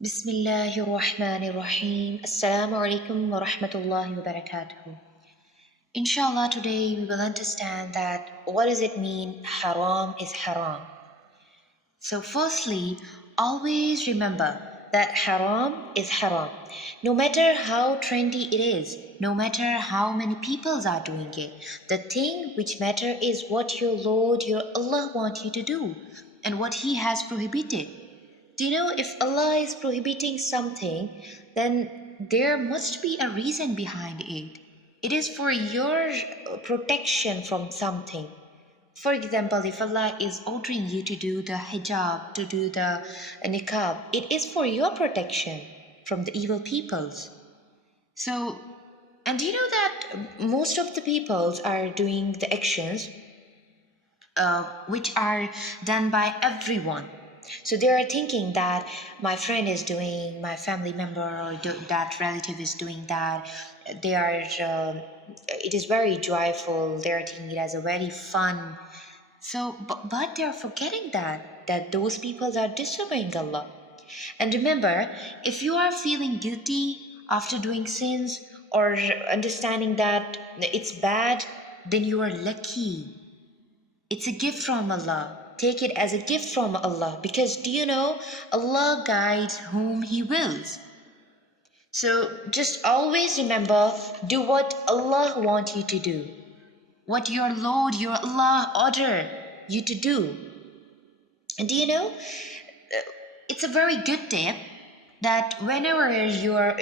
Bismillahirrahmanirrahim. Assalamu alaikum wa rahmatullahi wa barakatuh. Inshallah, today we will understand that what does it mean haram is haram. So firstly, always remember that haram is haram. No matter how trendy it is, no matter how many people are doing it, the thing which matter is what your Lord, your Allah wants you to do and what He has prohibited. Do you know if Allah is prohibiting something, then there must be a reason behind it. It is for your protection from something. For example, if Allah is ordering you to do the hijab, to do the niqab, it is for your protection from the evil peoples. So, and you know that most of the peoples are doing the actions which are done by everyone. So they are thinking that my friend is doing, my family member or that relative is doing that. They are, it is very joyful. They are thinking it as a very fun. So, but they are forgetting that those people are disobeying Allah. And remember, if you are feeling guilty after doing sins or understanding that it's bad, then you are lucky. It's a gift from Allah. Take it as a gift from Allah because do you know Allah guides whom He wills. So just always remember, do what Allah wants you to do. What your Lord, your Allah order you to do. And do you know, it's a very good tip that whenever you are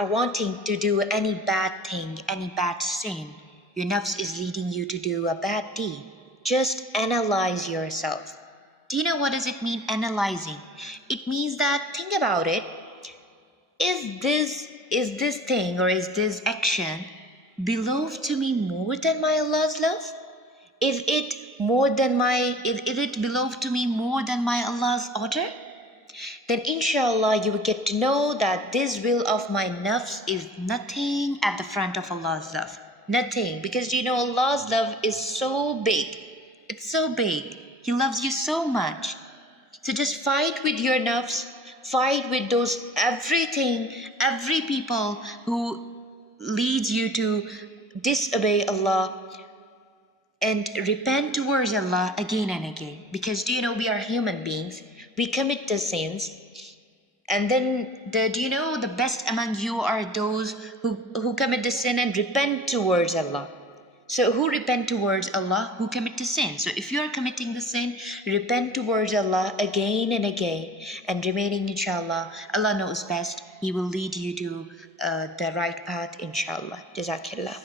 wanting to do any bad thing, any bad sin, your nafs is leading you to do a bad deed. Just analyze yourself. Do you know what does it mean analyzing? It means that think about it. Is this thing or is this action belong to me more than my Allah's love? Is it belong to me more than my Allah's order? Then inshallah you will get to know that this will of my nafs is nothing at the front of Allah's love. Nothing. Because you know Allah's love is so big. It's so big. He loves you so much. So just fight with your nafs. Fight with those everything, every people who leads you to disobey Allah and repent towards Allah again and again. Because do you know we are human beings? We commit the sins. And then do you know the best among you are those who commit the sin and repent towards Allah. So who repent towards Allah? Who commit the sin. So if you are committing the sin, repent towards Allah again and again and remaining inshallah. Allah knows best. He will lead you to the right path inshallah. Jazakillah.